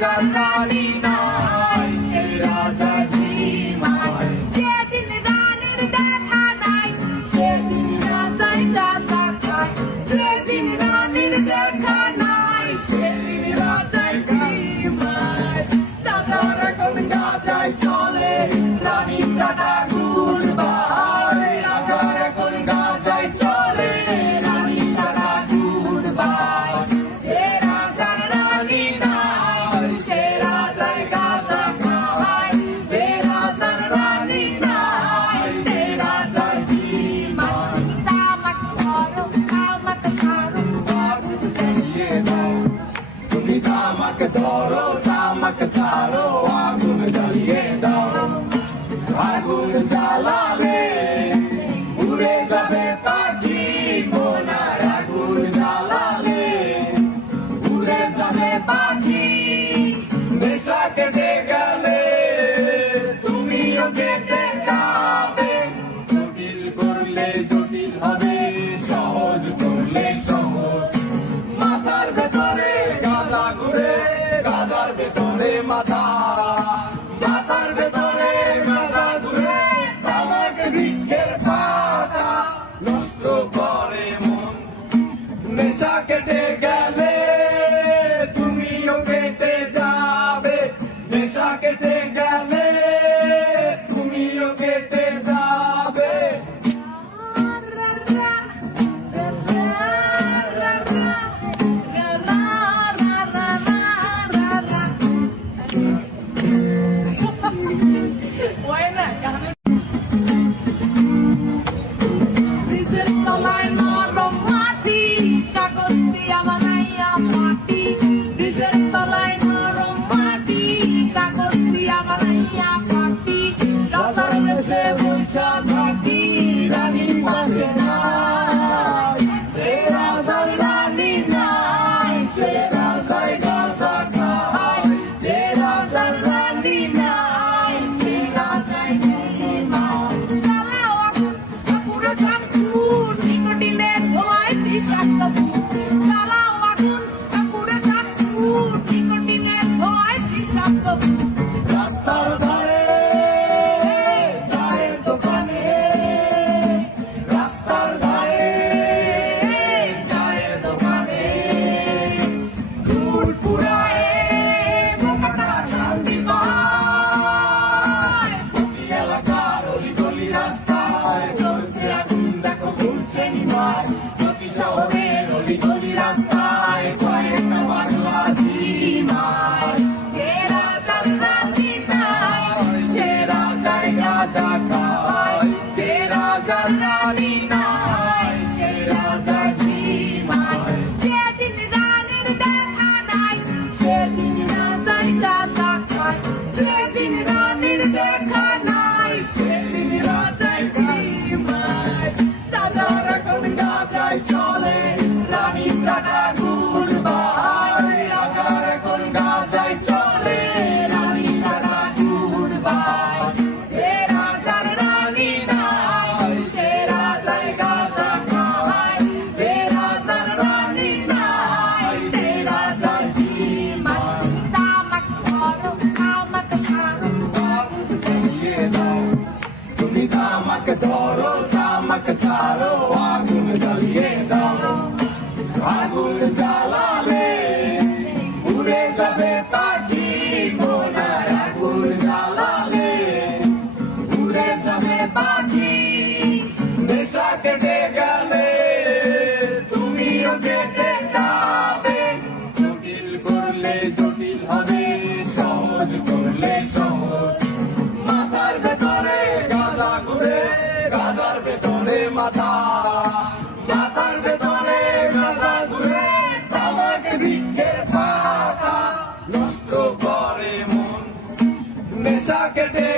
রাজার রানী নাই, সে রাজা ঝিমায়। যেদিন রানীর দেখা নাই, সেদিন রাজায় গাঁজা খায়। যেদিন রানীর দেখা নাই, সেদিন রাজায় ঝিমায়। রাজার এখন গাঁজায় চলে, রানীর কাটা গুণ বাহায়। রাজার এখন গাঁজায় চলে, রানীর কাটা গুণ বাহায়। যে রাজার রানী নাই, সে রাজায় গাঁজা খায়। যে রাজার রানী নাই, সে রাজায় ঝিমায়। তামাক ধরো, তামাক ছাড়ো, আগুন জ্বালিয়ে দাও। তুমি তামাক ধরো, তামাক ছাড়ো, আগুন জ্বালিয়ে দাও। আগুন জ্বালালে উড়ে যাবে পাখি মোনার। আগুন জ্বালালে উড়ে যাবে পাখি। নেশা কেটে গেলে তুমিও কেটে যাবে। জটিল করলে জটিল হবে, সহজ করলে সহজ। মাথার ভেতরে গাঁজা ঘুরে, গাঁজার ভেতরে মাথা। মাথার ভেতরে গাঁজা ঘুরে, তামাক বৃক্ষের পাতা। নষ্ট করে মন, নেশা কেটে গেলে তুমিও কেটে যাবে। নেশা কেটে গেলে তুমিও কেটে যাবে। ব্রিজের তলায় নরম মাটি, কাগজ দিয়া বানাইয়া পাটি। ব্রিজের তলায় নরম মাটি, কাগজ দিয়া বানাইয়া পাটি। রাজার দেশে বৈশা থাকি, রানী পাশে নাই। সে রাজার রানী নাই, সে রাজায় গাঁজা খায়। যে রাজার রানী নাই, সে রাজায় ঝিমায়। জ্বালাও আগুন, কাপুরে চাকুর, নিকোটিনের ধোঁয়ায় বিষাক্ত ভূত। জ্বালাও আগুন, কাপুরে চাকুর, নিকোটিনের ধোঁয়ায় বিষাক্ত ভূত। রাস্তার ধারে চায়ের দোকানে, রাস্তার ধারে চায়ের দোকানে। দুধ পুরায় বোকাটা শান্তি পায়। প্রতি এলাকার অলি গলি রাস্তায় চলছে আগুন, দেখো ঘুরছে নিমায়। প্রতি শহরের অলি গলি রাস্তায় কয়েকটা বাংলা ঝিমায়। যে রাজার রানী নাই, সে রাজায় গাঁজা খায়। যে রাজার রানী নাই, সে রাজায় ঝিমায়। যেদিন রানীর দেখা নাই, সেদিন রাজায় গাঁজা খায়। যেদিন রানীর দেখা নাই, সেদিন রাজায় ঝিমায়। রাজার এখন গাঁজায় চলে, রানীর কাটা গুণ বাহায়। রাজার এখন গাঁজায় চলে, রানীর কাটা গুণ বাহায়। যে রাজার রানী নাই, সে রাজায় গাঁজা খায়। যে রাজার রানী নাই, সে রাজায় ঝিমায়। তামাক ধরো, তামাক ছাড়ো, আগুন জ্বালিয়ে দাও। তুমি তামাক ধরো, তামাক ছাড়ো, আগুন জ্বালিয়ে দাও। আগুন জ্বালালে উড়ে যাবে পাখি মোনার। আগুন জ্বালালে উড়ে যাবে পাখি। নেশা কেটে গেলে তুমিও কেটে যাবে। জটিল করলে জটিল হবে, সহজ করলে সহজ। মাথার ভেতরে গাঁজা ঘুরে, গাঁজার ভেতরে মাথা। মাথার ভেতরে গাঁজা ঘুরে, তামাক বৃক্ষের পাতা। নষ্ট করে মন, নেশা কেটে